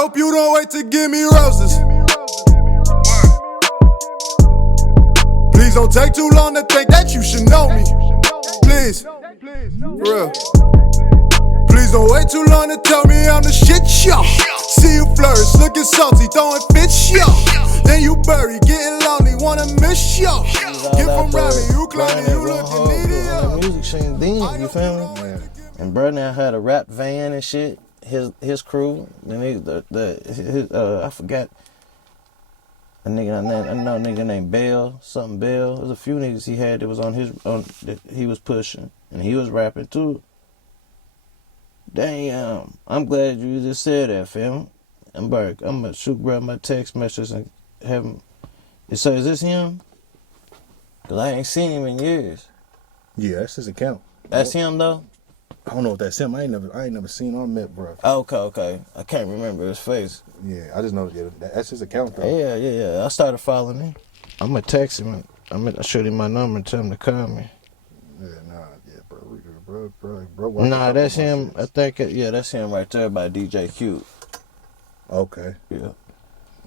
hope you don't wait to give me roses. Please don't take too long to think that you should know me. Please, for real. Please don't wait too long to tell me I'm the shit, yo. See you flourish, looking salty, throwing fits, yo. Then you bury, getting lonely, wanna miss, yo. Get from around me, you climbing, you looking needy, yo. Music scene then, you feel me? Yeah. And bro now had a rap van and shit. His crew, and I forgot a nigga. I know a nigga named Bell, something Bell. There's a few niggas he had that was on that he was pushing, and he was rapping too. Damn, I'm glad you just said that, fam. I'm gonna shoot bro my text message and have him. So is this him? Cause I ain't seen him in years. Yeah, that's his account. That's him though. I don't know if that's him. I ain't never seen or met, bro. Okay. I can't remember his face. Yeah, I just know that's his account though. Yeah. I started following him. I'm gonna text him. I'm gonna shoot him my number and tell him to call me. Bro. Nah, that's him. I think that's him right there by DJ Q. Okay. Yeah.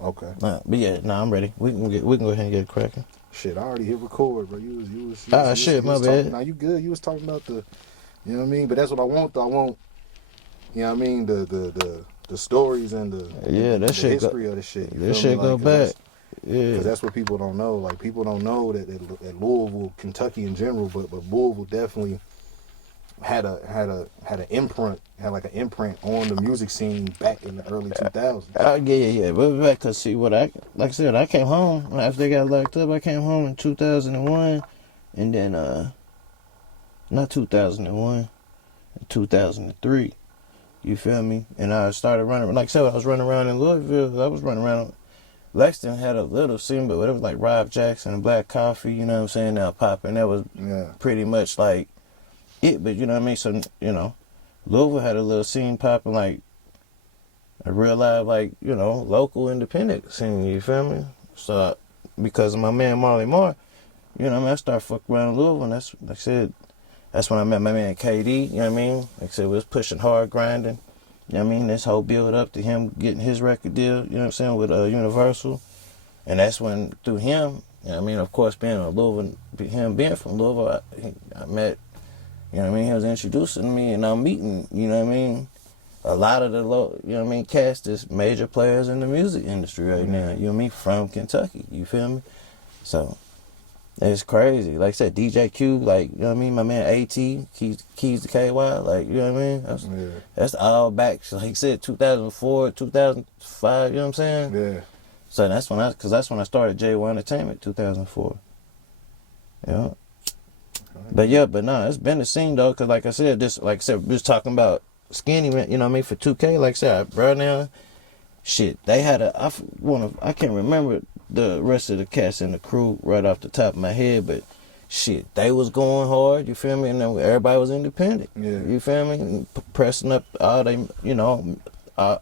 Okay. But I'm ready. We can go ahead and get it cracking. Shit, I already hit record, bro. You was my bad. Now you good? You was talking about the, you know what I mean? But that's what I want. Though. I want, you know what I mean? The stories and the history of the shit. This shit go back. Yeah. Because that's what people don't know. Like people don't know that Louisville, Kentucky in general, but Louisville definitely had an imprint, on the music scene back in the early 2000s. Yeah. But back, cause see what like I said, I came home after they got locked up. I came home in 2001, and then not 2001, 2003. You feel me? And I started running. Like I said, I was running around in Louisville. I was running around. Lexington had a little scene, but it was like Rob Jackson and Black Coffee. You know what I'm saying? Now popping. That was pretty much like it, but you know what I mean? So, you know, Louisville had a little scene popping, like a real live, like, you know, local independent scene, you feel me? So, because of my man Marley Moore, you know what I mean? I started fucking around in Louisville, and that's, like I said, that's when I met my man KD, you know what I mean? Like I said, we was pushing hard, grinding, you know what I mean? This whole build up to him getting his record deal, you know what I'm saying, with Universal. And that's when, through him, you know what I mean? Of course, being a Louisville, him being from Louisville, I met, you know what I mean? He was introducing me, and I'm meeting, you know what I mean? A lot of the, you know what I mean, cast is major players in the music industry right now, you know what I mean? From Kentucky, you feel me? So, it's crazy. Like I said, DJ Q, like, you know what I mean? My man AT, Keys to KY, like, you know what I mean? That's all back, like I said, 2004, 2005, you know what I'm saying? Yeah. So that's when I started J1 Entertainment, 2004. Yeah. But it's been a scene though, cause like I said, we was talking about Skinny, man, you know what I mean, for 2K, like I said, bro, now, shit, they had I can't remember the rest of the cast in the crew right off the top of my head, but shit, they was going hard, you feel me, and then everybody was independent, you feel me, and pressing up all they, you know how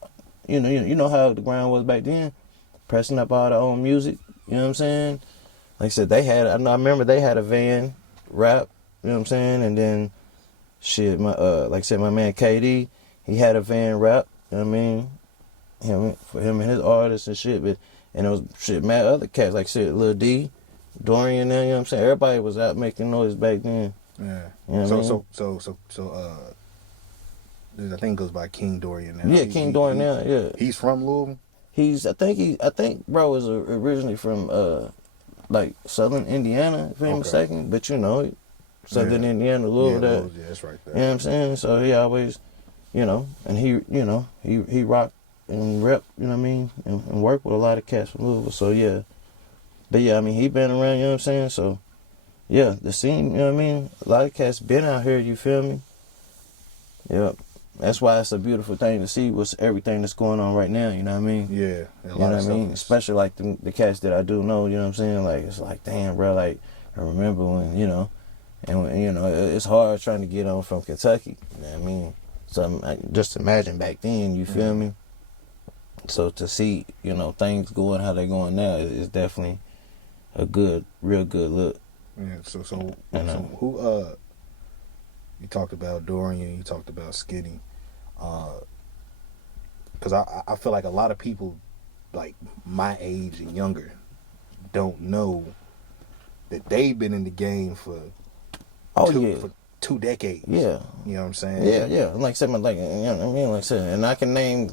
the ground was back then, pressing up all their own music, you know what I'm saying, like I said, I remember they had a van, rap, you know what I'm saying, and then shit, like I said, my man KD, he had a van rap, you know what I mean, for him and his artists and shit, and it was shit, mad other cats, like shit, Lil D, Dorian, you know what I'm saying, everybody was out making noise back then. Yeah. You know So I think it goes by King Dorian now. Yeah, King Dorian now, yeah. He's from Louisville? I think bro was originally from like Southern Indiana, if I'm mistaken, but you know, Southern Indiana, Louisville, yeah, that's right there. You know what I'm saying? So he always, you know, and he rocked and rep, you know what I mean, and worked with a lot of cats from Louisville. So yeah, but yeah, I mean, he been around, you know what I'm saying? So yeah, the scene, you know what I mean? A lot of cats been out here, you feel me? Yeah. That's why it's a beautiful thing to see what's everything that's going on right now, you know what I mean? Yeah. You know what I mean? Especially like the cats that I do know, you know what I'm saying? Like, it's like, damn, bro, like, I remember when, you know, and when, you know, it's hard trying to get on from Kentucky, you know what I mean? So just imagine back then, you feel me? So to see, you know, things going how they're going now is definitely a real good look. Yeah, so who, you talked about Dorian, you talked about Skinny. because I feel like a lot of people like my age and younger don't know that they've been in the game for for 2 decades. Yeah. You know what I'm saying? Yeah. Like I said, like, you know what I mean? Like I said, and I can name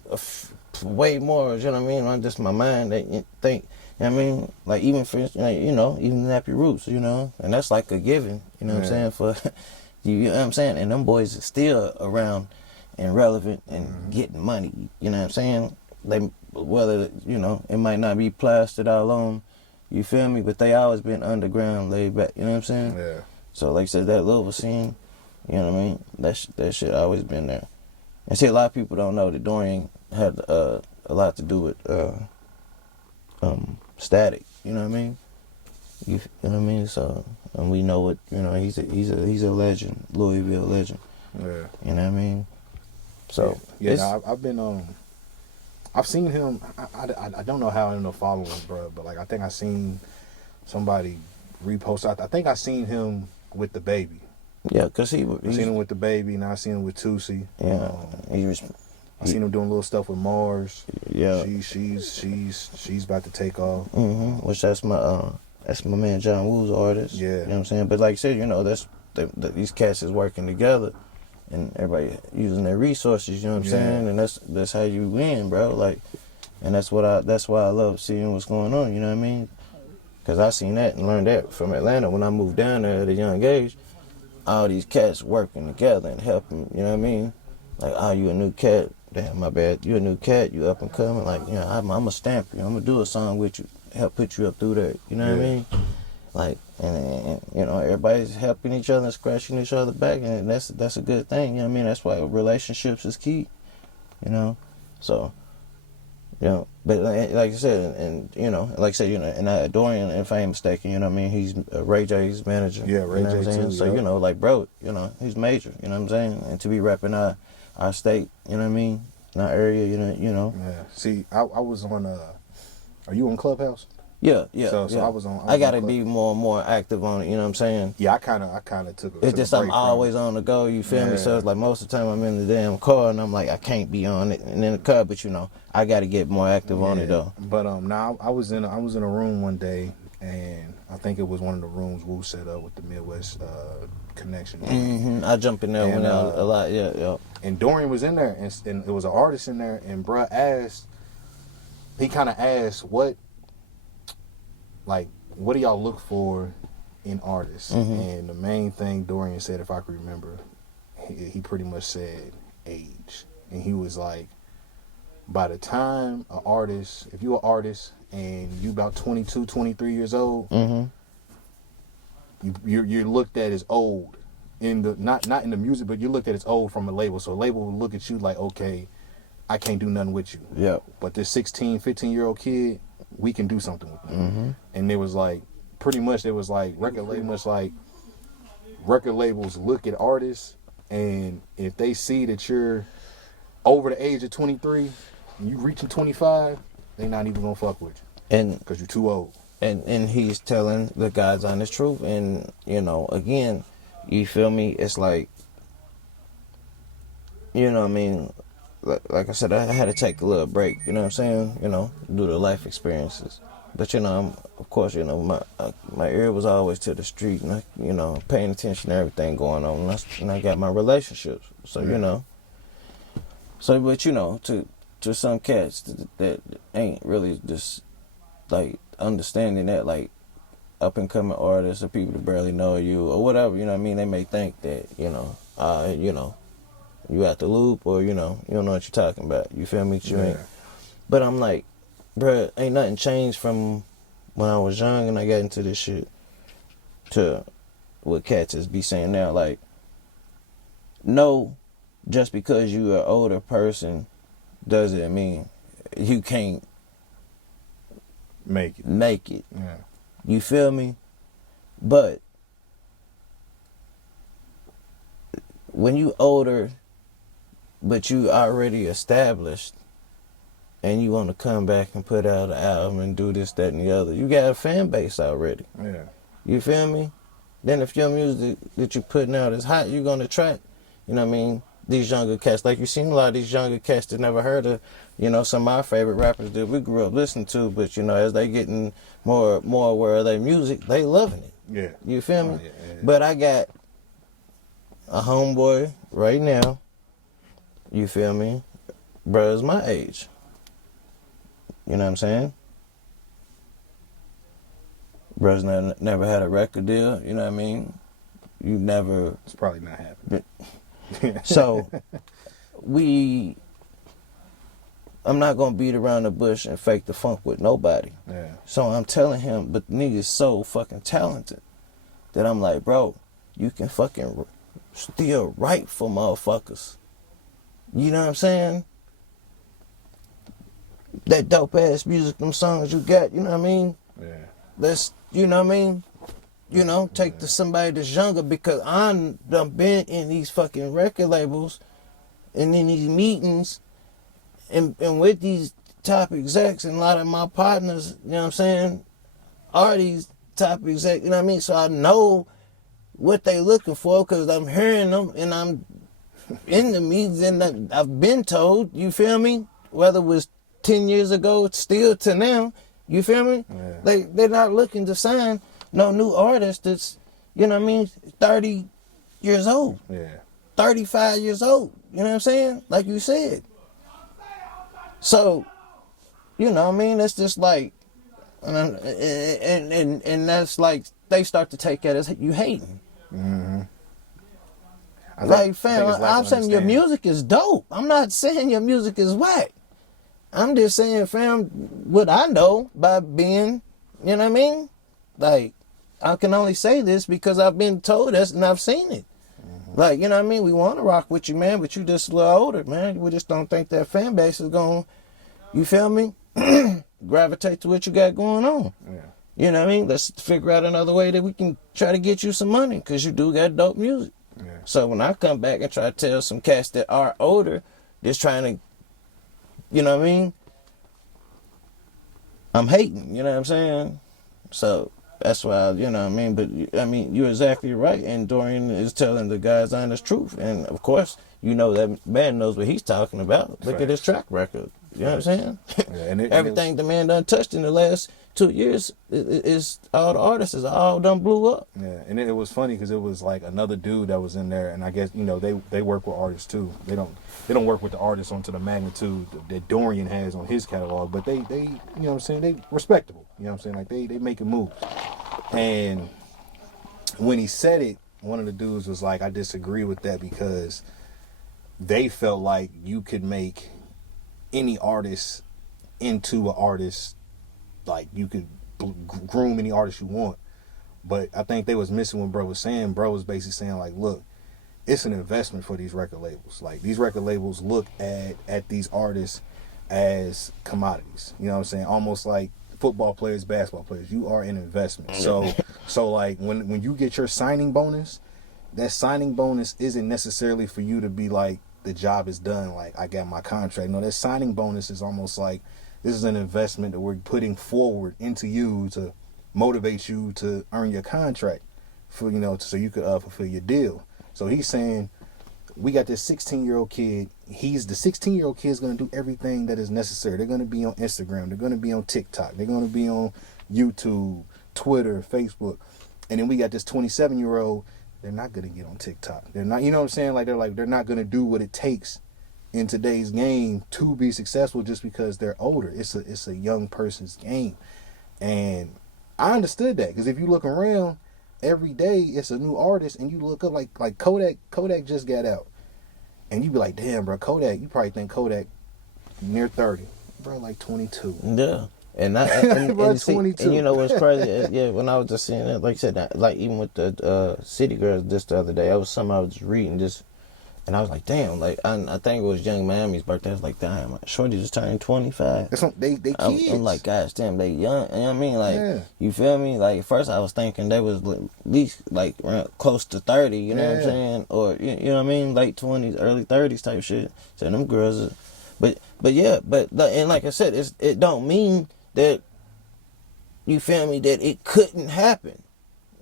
way more, you know what I mean? On just my mind that you think, you know what I mean? Like, even for, like, you know, even Nappy Roots, you know? And that's like a given, you know what I'm saying? For, you know what I'm saying? And them boys are still around and relevant and getting money, you know what I'm saying? They, whether, you know, it might not be plastered all on, you feel me? But they always been underground, laid back, you know what I'm saying? Yeah. So, like I said, that Louisville scene, you know what I mean? That shit always been there. And see, a lot of people don't know that Dorian had a lot to do with Static, you know what I mean? You know what I mean? So, and we know what, you know, he's a legend, Louisville legend. Yeah. You know what I mean? So, I've been I've seen him. I don't know how I ended up following him, bro. But like I think I seen somebody repost. I think I seen him with the baby. Yeah, cause I seen him with the baby. Now I seen him with Tusi. Yeah, I seen him doing little stuff with Mars. Yeah, she's about to take off. Which that's my man John Woo's artist. Yeah, you know what I'm saying. But like I said, you know, these cats is working together. And everybody using their resources, you know what I'm saying? And that's how you win, bro. Like, and that's why I love seeing what's going on, you know what I mean? Because I seen that and learned that from Atlanta when I moved down there at a young age. All these cats working together and helping, you know what I mean? Like, oh, you a new cat? Damn, my bad. You a new cat? You up and coming? Like, you know, I'm going to stamp you. I'm going to do a song with you, help put you up through that, you know what I mean? Like, and you know, everybody's helping each other and scratching each other back, and that's a good thing, you know what I mean? That's why relationships is key, you know? So, you know, but like I said, and you know, like I said, you know, and Dorian, if I ain't mistaken, you know what I mean, he's Ray J's manager. Yeah, Ray J too. So, you know, like, bro, you know, he's major, you know what I'm saying? And to be repping our state, you know what I mean? Our area, you know. Yeah. See, I was on, are you on Clubhouse? Yeah. So I was on. I gotta be more and more active on it. You know what I'm saying? Yeah, I kind of took. It's just I'm always on the go. You feel me? So it's like most of the time I'm in the damn car and I'm like I can't be on it and in the car, but you know I gotta get more active on it though. But now I was in a room one day and I think it was one of the rooms Wu set up with the Midwest connection. I jump in there and, a lot. Yeah. And Dorian was in there and it was an artist in there and bruh asked. He kind of asked what do y'all look for in artists? And the main thing Dorian said, if I could remember, he pretty much said age. And he was like, by the time if you're an artist and you about 22, 23 years old, you're looked at as old. Not in the music, but you're looked at as old from a label. So a label will look at you like, okay, I can't do nothing with you. Yeah. But this 16, 15-year-old kid, we can do something with them. And it was like, pretty much, it was like record labels look at artists, and if they see that you're over the age of 23, and you reaching 25, they not even gonna fuck with you, and because you're too old. And he's telling the God's honest truth, and you know, again, you feel me? It's like, you know what I mean? Like I said, I had to take a little break, you know what I'm saying? You know, due to life experiences. But, you know, of course, you know, my ear was always to the street, and, you know, paying attention to everything going on. And I got my relationships. So, you know. So, but, you know, to some cats that ain't really just, like, understanding that, like, up-and-coming artists or people that barely know you or whatever, you know what I mean? They may think that, you know, you at the loop, or, you know, you don't know what you're talking about. You feel me? But I'm like, bruh, ain't nothing changed from when I was young and I got into this shit to what cats is be saying now. Like, no, just because you an older person doesn't mean you can't make it. Yeah. You feel me? But when you older, but you already established, and you want to come back and put out an album and do this, that, and the other, you got a fan base already. Yeah. You feel me? Then if your music that you're putting out is hot, you're going to attract, you know what I mean, these younger cats. Like you seen a lot of these younger cats that never heard of, some of my favorite rappers that we grew up listening to. But as they getting more aware of their music, they loving it. Yeah. You feel me? Yeah. But I got a homeboy right now. You feel me? Bruh's my age. You know what I'm saying? Bruh's never had a record deal. You know what I mean? You never. It's probably not happening. So I'm not gonna beat around the bush and fake the funk with nobody. Yeah. So I'm telling him, but the nigga's so fucking talented that I'm like, bro, you can fucking still write for motherfuckers. You know what I'm saying? That dope ass music, them songs you got, you know what I mean? Yeah. Let's, you know what I mean? Take to somebody that's younger, because I'm done been in these fucking record labels and in these meetings and with these top execs, and a lot of my partners, you know what I'm saying, are these top execs, you know what I mean? So I know what they looking for because I'm hearing them and I'm in the meetings and I've been told, you feel me? Whether it was 10 years ago, still to now, you feel me? Yeah. They're not looking to sign no new artist that's, 30 years old. Yeah. 35 years old. You know what I'm saying? Like you said. So, you know what I mean? It's just like, and that's like, they start to take that as you hating. Mm-hmm. Like, fam, I'm saying your music is dope. I'm not saying your music is whack. I'm just saying, fam, what I know by being, you know what I mean? Like, I can only say this because I've been told this and I've seen it. Mm-hmm. Like, you know what I mean? We want to rock with you, man, but you just a little older, man. We just don't think that fan base is going, you feel me? Gravitate to what you got going on. Yeah. You know what I mean? Let's figure out another way that we can try to get you some money because you do got dope music. Yeah. So when I come back and try to tell some cats that are older, just trying to, you know what I mean? I'm hating, you know what I'm saying? So that's why, you know what I mean? But, I mean, you're exactly right. And Dorian is telling the guys honest truth. And, of course, that man knows what he's talking about. Look at his track record. You know what I'm saying? Yeah, Everything the man done touched in the last 2 years is all the artists is all done blew up. Yeah, and it was funny because it was like another dude that was in there, and I guess they work with artists too. They don't work with the artists onto the magnitude that Dorian has on his catalog, but they you know what I'm saying, they respectable. You know what I'm saying, like they making moves. And when he said it, one of the dudes was like, I disagree with that because they felt like you could make any artist into an artist. Like, you could groom any artist you want. But I think they was missing what bro was saying. Bro was basically saying, like, look, it's an investment for these record labels. Like, these record labels look at these artists as commodities. You know what I'm saying? Almost like football players, basketball players. You are an investment. So like, when you get your signing bonus, that signing bonus isn't necessarily for you to be like, the job is done, like, I got my contract. No, that signing bonus is almost like, this is an investment that we're putting forward into you to motivate you to earn your contract for, so you could fulfill your deal. So he's saying, we got this 16-year-old kid. The 16-year-old kid is going to do everything that is necessary. They're going to be on Instagram. They're going to be on TikTok. They're going to be on YouTube, Twitter, Facebook. And then we got this 27-year-old. They're not going to get on TikTok. They're not, you know what I'm saying? They're not going to do what it takes in today's game to be successful just because they're older. It's a young person's game. And I understood that because if you look around, every day it's a new artist, and you look up like Kodak just got out. And you be like, damn, bro, Kodak, you probably think Kodak near 30. Bro, like 22. Yeah. And bro, and 22. And you know what's crazy? Yeah, when I was just seeing it, like I said, like even with the City Girls just the other day, that was something I was just reading just. And I was like, damn, like, I think it was Young Miami's birthday. I was like, damn, Shorty just turned 25. They kids. I'm like, gosh, damn, they young. You know what I mean? Like, yeah. You feel me? Like, at first I was thinking they was at least, like, around close to 30, you know what I'm saying? Or, you know what I mean? Late 20s, early 30s type shit. So them girls are, but and like I said, it don't mean that, you feel me, that it couldn't happen.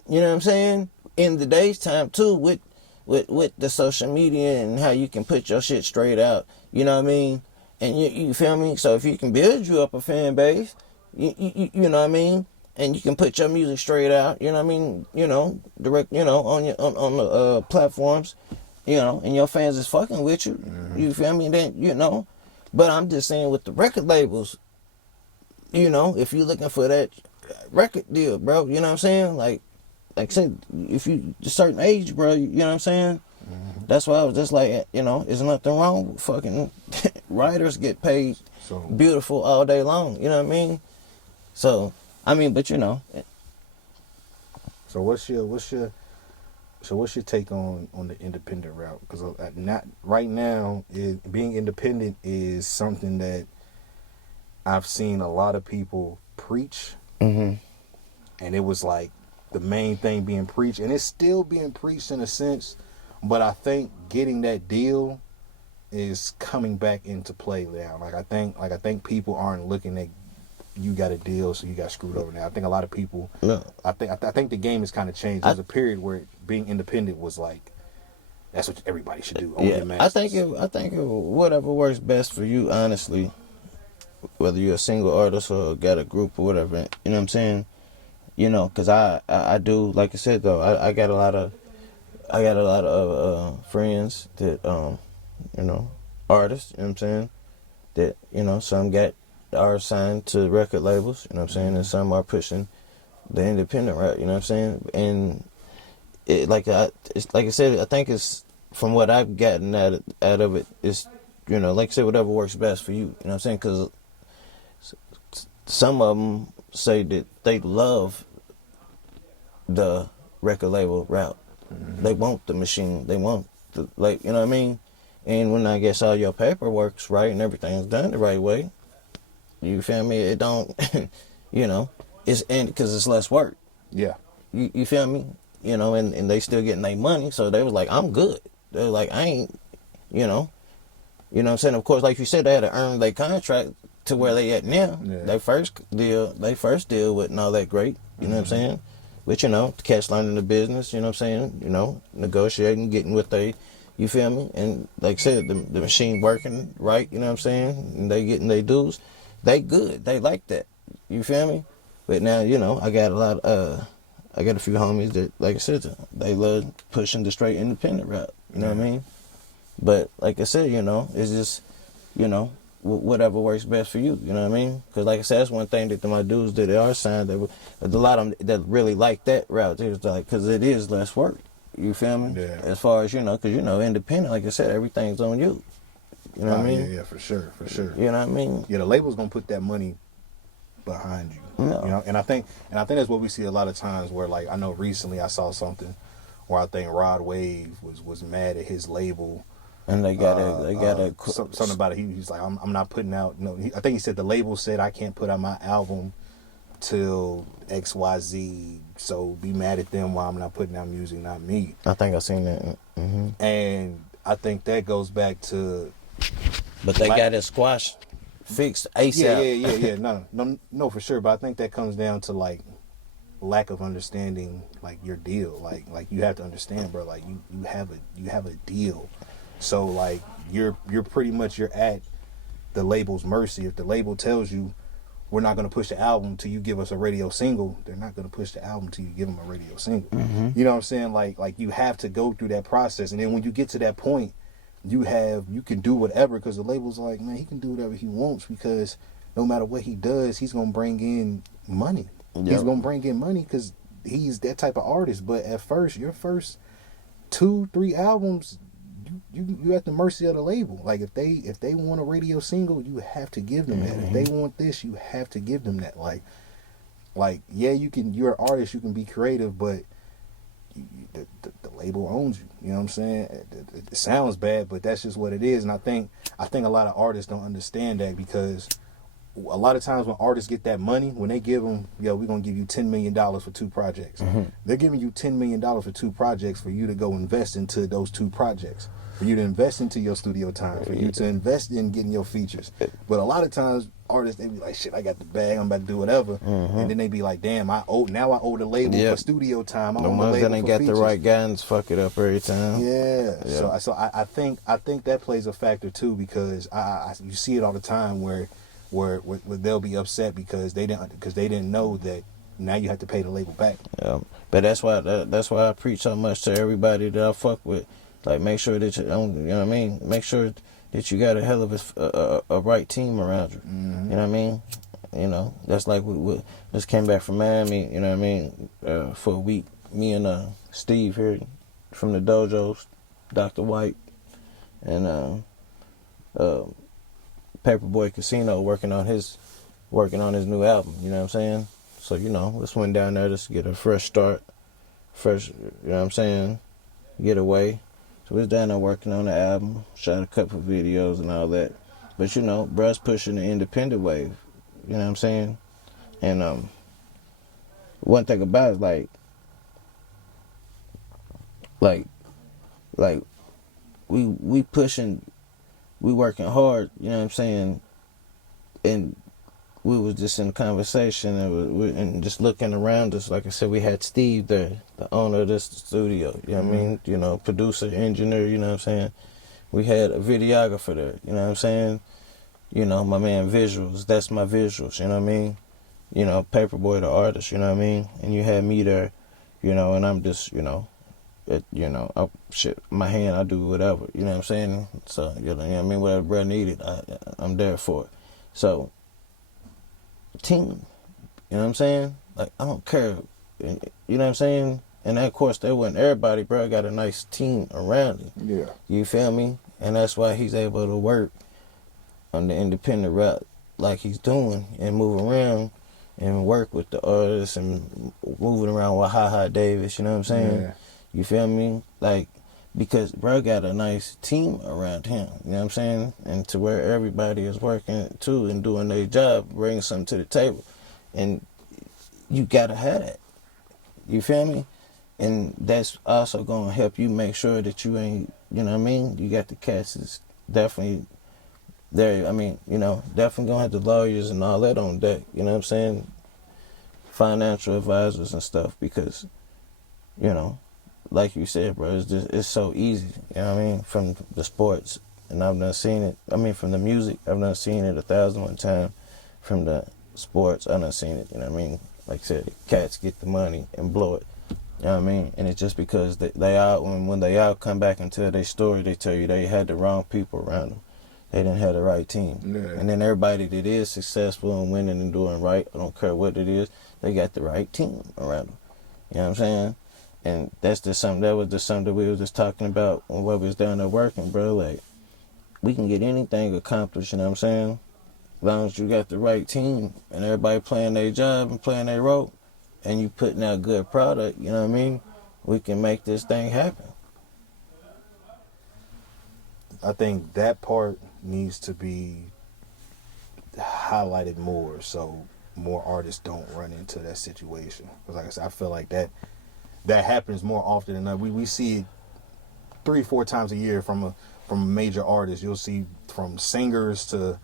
You know what I'm saying? In the day's time, too, with with the social media and how you can put your shit straight out. You know what I mean? And you feel me? So if you can build you up a fan base, you know what I mean? And you can put your music straight out, you know what I mean? You know, direct, you know, on the platforms, you know, and your fans is fucking with you. You feel me? Then, you know, but I'm just saying with the record labels, you know, if you're looking for that record deal, bro, you know what I'm saying? Like I said, if you a certain age, bro, you know what I'm saying? That's why I was just like, you know, there's nothing wrong with fucking writers get paid beautiful all day long, you know what I mean? So, I mean, but you know. So what's your take on the independent route? Because not right now, being independent is something that I've seen a lot of people preach, and it was like the main thing being preached, and it's still being preached in a sense. But I think getting that deal is coming back into play now. I think people aren't looking at you got a deal, so you got screwed over now. I think a lot of people. No. I think the game has kind of changed. There's a period where being independent was like, that's what everybody should do. Yeah, I think whatever works best for you, honestly. Whether you're a single artist or got a group or whatever, you know what I'm saying? You know, cause I do, like I said though, I got a lot of friends that you know, artists, you know what I'm saying? That, you know, some are signed to record labels, you know what I'm saying, and some are pushing the independent route, you know what I'm saying? And it like I said, I think it's from what I've gotten out of it is, you know, like I said, whatever works best for you, you know what I'm saying? Because some of them say that they love the record label route. They want the machine. They want the, like, you know what I mean? And when I guess all your paperwork's right and everything's done the right way, you feel me? It don't, you know, it's because it's less work. Yeah. You feel me? You know, and they still getting their money, so they was like, I'm good. They're like, I ain't, you know what I'm saying? Of course, like you said, they had to earn their contract to where they at now. Yeah. Their first deal wasn't all that great, you know what I'm saying? But, you know, catch learning the business, you know what I'm saying? You know, negotiating, getting what they, you feel me? And like I said, the machine working right, you know what I'm saying? And they getting their dues. They good. They like that. You feel me? But now, you know, I got a few homies that, like I said, they love pushing the straight independent route. You know what I mean? But like I said, you know, it's just, you know, whatever works best for you. You know what I mean? Because like I said, that's one thing that my dudes that are signed, a lot of them that really like that route. It was like, because it is less work. You feel me? Yeah. As far as, you know, because, you know, independent, like I said, everything's on you. You know what I mean? Yeah, for sure. You know what I mean? Yeah, the label's gonna put that money behind you. No. You know, and I think that's what we see a lot of times where, like, I know recently I saw something where I think Rod Wave was mad at his label. And they got something about it. He's like, I'm not putting out. No, I think he said the label said I can't put out my album till XYZ. So be mad at them while I'm not putting out music, not me. I think I seen that. Mm-hmm. And I think that goes back to. But they got it squashed, fixed ASAP. Yeah. No, for sure. But I think that comes down to like lack of understanding, like your deal. Like you have to understand, bro. Like you have a deal. So like you're pretty much at the label's mercy. If the label tells you we're not going to push the album till you give us a radio single, they're not going to push the album till you give them a radio single. Mm-hmm. You know what I'm saying? Like you have to go through that process, and then when you get to that point, you can do whatever, because the label's like, man, he can do whatever he wants, because no matter what he does, he's going to bring in money. Yep. He's going to bring in money because he's that type of artist. But at first, your first 2-3 albums, you at the mercy of the label. Like if they want a radio single, you have to give them that. Mm-hmm. If they want this, you have to give them that. Like yeah, you're an artist, you can be creative, but the label owns you. You know what I'm saying? It sounds bad, but that's just what it is. And I think a lot of artists don't understand that, because a lot of times when artists get that money, when they give them, we're going to give you $10 million for 2 projects. Mm-hmm. They're giving you $10 million for 2 projects for you to go invest into those 2 projects, for you to invest into your studio time, for you to invest in getting your features. But a lot of times artists, they be like, shit, I got the bag, I'm about to do whatever. And then they be like, damn, I owe the label for studio time. The ones that ain't got the right guidance fuck it up every time. Yeah. So I think that plays a factor too, because you see it all the time where they'll be upset because they didn't know that now you have to pay the label back. Yeah. But that's why I preach so much to everybody that I fuck with. Like, make sure that you know what I mean? Make sure that you got a hell of a right team around you. You know what I mean? You know, that's like we just came back from Miami, you know what I mean, for a week. Me and Steve here from the dojos, Dr. White, and Paperboy Casino working on his new album, you know what I'm saying? So, you know, let's went down there just to get a fresh start, you know what I'm saying, get away. So we was down there working on the album, shot a couple of videos and all that. But, you know, bruh's pushing the independent wave, you know what I'm saying? And one thing about it, like we pushing, we working hard, you know what I'm saying? And we was just in conversation and just looking around us. Like I said, we had Steve there, the owner of this studio, you know what I mean? You know, producer, engineer, you know what I'm saying? We had a videographer there, you know what I'm saying? You know, my man Visuals, that's my visuals, you know what I mean? You know, Paperboy the artist, you know what I mean? And you had me there, you know, and I'm just, you know, my hand, I do whatever, you know what I'm saying? So, you know what I mean? Whatever bruh needed, I'm there for it. So, team, you know what I'm saying? Like, I don't care, you know what I'm saying? And of course, there wasn't everybody, bro. Got a nice team around him. Yeah. You feel me? And that's why he's able to work on the independent route like he's doing and move around and work with the artists and moving around with HaHa Davis, you know what I'm saying? Yeah. You feel me? Like, because bro got a nice team around him, you know what I'm saying? And to where everybody is working too and doing their job, bringing something to the table. And you gotta have that. You feel me? And that's also gonna help you make sure that you ain't, you know what I mean? You got the cats that's definitely there. I mean, you know, definitely gonna have the lawyers and all that on deck, you know what I'm saying? Financial advisors and stuff, because, you know, like you said, bro, it's so easy, you know what I mean, from the sports, and I've done seen it, I mean, from the music, I've done seen it 1,001 times, from the sports, I've done seen it, you know what I mean, like I said, cats get the money and blow it, you know what I mean, and it's just because they out, when they out, come back and tell their story, they tell you they had the wrong people around them, they didn't have the right team, and then everybody that is successful and winning and doing right, I don't care what it is, they got the right team around them, you know what I'm saying? And that's just something, that was just something we were just talking about when we was down there working, bro. Like, we can get anything accomplished, you know what I'm saying? As long as you got the right team and everybody playing their job and playing their role and you putting out good product, you know what I mean? We can make this thing happen. I think that part needs to be highlighted more so more artists don't run into that situation. Because like I said, I feel like that happens more often than not. We see it 3-4 times a year from a major artist. You'll see from singers to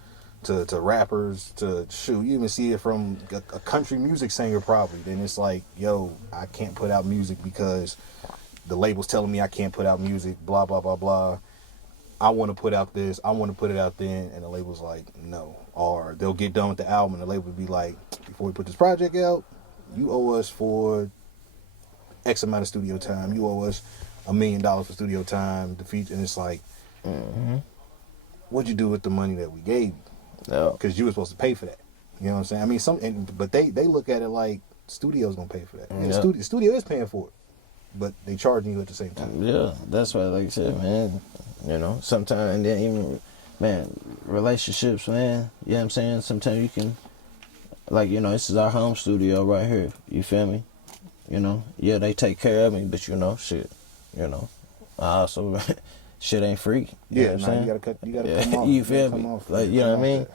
rappers to shoot. You even see it from a country music singer probably. Then it's like, yo, I can't put out music because the label's telling me I can't put out music, blah, blah, blah, blah. I want to put out this, I want to put it out then, and the label's like, no. Or they'll get done with the album and the label will be like, before we put this project out, you owe us for X amount of studio time. You owe us $1 million for studio time. The feature, and it's like, what'd you do with the money that we gave you? Because you were supposed to pay for that. You know what I'm saying? I mean, but they look at it like studio's gonna pay for that. And the studio is paying for it, but they charging you at the same time. Yeah, that's why, like I said, man. You know, sometimes, and then even, man, relationships, man. You know what I'm saying? Sometimes you can, like, you know, this is our home studio right here. You feel me? You know, yeah, they take care of me, but you know, shit, you know, I also, shit ain't free. You know what I'm saying? You gotta come off. You feel me? Like, you know what I mean?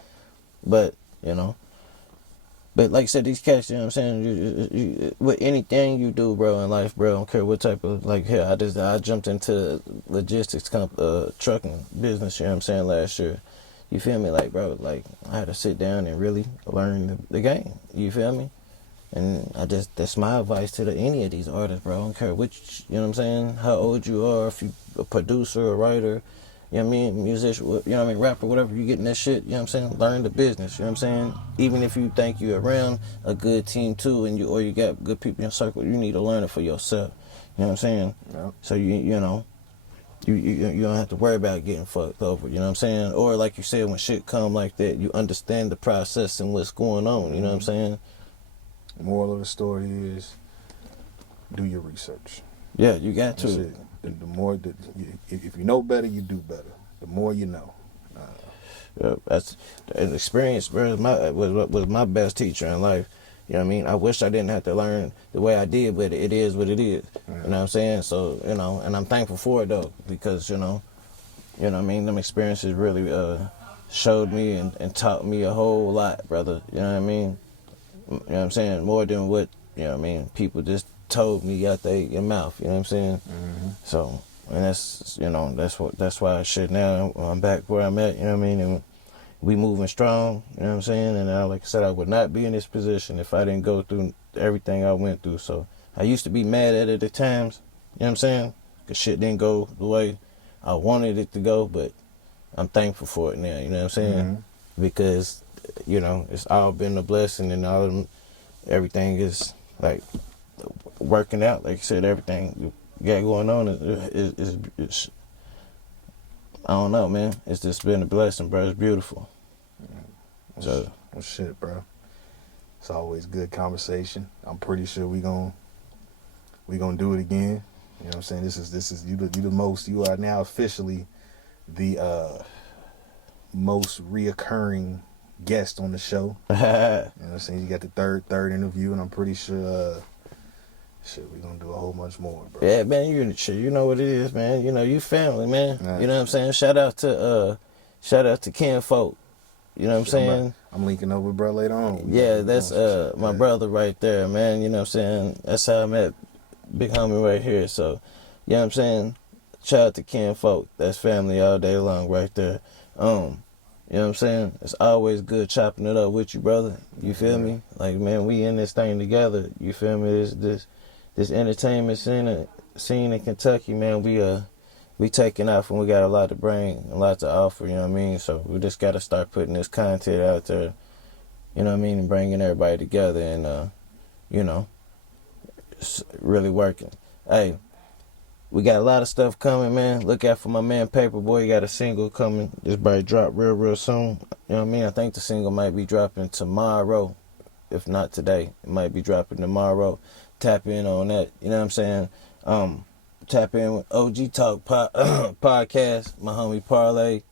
But, you know, but like I said, these cats, you know what I'm saying? You, with anything you do, bro, in life, bro, I don't care what type of, like, here, I jumped into logistics, trucking business, you know what I'm saying, last year. You feel me? Like, bro, like, I had to sit down and really learn the game. You feel me? And that's my advice to any of these artists, bro. I don't care which, you know what I'm saying, how old you are, if you a producer, a writer, you know what I mean, musician, you know what I mean, rapper, whatever, you getting that shit, you know what I'm saying, learn the business, you know what I'm saying? Even if you think you're around a good team too, and you got good people in your circle, you need to learn it for yourself, you know what I'm saying? Yep. So you know, you don't have to worry about getting fucked over, you know what I'm saying? Or like you said, when shit come like that, you understand the process and what's going on, you know what I'm saying? The moral of the story is, do your research. Yeah, you got to. That's it. The more that if you know better, you do better. The more you know. Yeah, that's an experience, bro. Was my best teacher in life. You know what I mean? I wish I didn't have to learn the way I did, but it is what it is. Yeah. You know what I'm saying? So, you know, and I'm thankful for it though, because you know what I mean, them experiences really showed me and taught me a whole lot, brother. You know what I mean? You know what I'm saying? More than what, you know what I mean, people just told me out their mouth, you know what I'm saying? Mm-hmm. So, and that's, you know, that's why shit now I'm back where I'm at, you know what I mean? And we moving strong, you know what I'm saying? And like I said, I would not be in this position if I didn't go through everything I went through. So I used to be mad at it at times, you know what I'm saying? Because shit didn't go the way I wanted it to go, but I'm thankful for it now, you know what I'm saying? Mm-hmm. Because, you know, it's all been a blessing, and everything is like working out. Like you said, everything you got going on is I don't know, man. It's just been a blessing, bro. It's beautiful. Well, shit, bro. It's always good conversation. I'm pretty sure we gonna do it again. You know what I'm saying? This is you the most. You are now officially the most reoccurring guest on the show. You know what I'm saying? You got the third interview, and I'm pretty sure we're gonna do a whole bunch more, bro. Yeah, man, you know what it is, man. You know, you family, man. Yeah. You know what I'm saying? Shout out to Ken Folk. You know what I'm saying? I'm linking up with bro later on. Yeah, that's my brother right there, man. You know what I'm saying? That's how I met big homie right here. So, you know what I'm saying? Shout out to Ken Folk. That's family all day long right there. You know what I'm saying? It's always good chopping it up with you, brother. You feel me? Like, man, we in this thing together. You feel me? This entertainment scene in Kentucky, man, we taking off, and we got a lot to bring, a lot to offer, you know what I mean? So we just got to start putting this content out there, you know what I mean, and bringing everybody together and, you know, really working. Hey, we got a lot of stuff coming, man. Look out for my man Paperboy. He got a single coming. This might drop real soon. You know what I mean? I think the single might be dropping tomorrow. If not today, it might be dropping tomorrow. Tap in on that. You know what I'm saying? Tap in with OG Talk podcast. My homie Parlay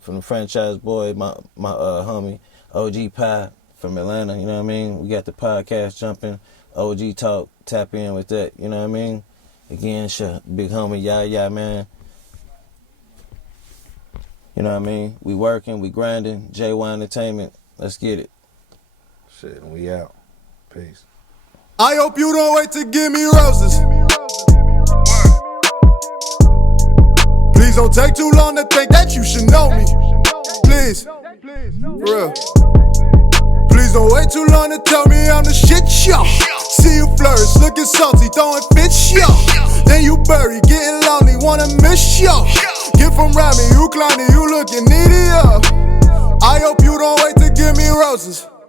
from the Franchise Boy. My homie OG Pie from Atlanta. You know what I mean? We got the podcast jumping. OG Talk. Tap in with that. You know what I mean? Again, big homie YaYa, man. You know what I mean? We working, we grinding. JY Entertainment. Let's get it. Shit, we out. Peace. I hope you don't wait to give me roses. Please don't take too long to think that you should know me. Please, for real. Please don't wait too long to tell me I'm the shit, yo. See you flourish, looking salty, throwing fish, yo. Then you bury, getting lonely, wanna miss, yo. Get from around me, you clowny, you looking needy, yo. I hope you don't wait to give me roses.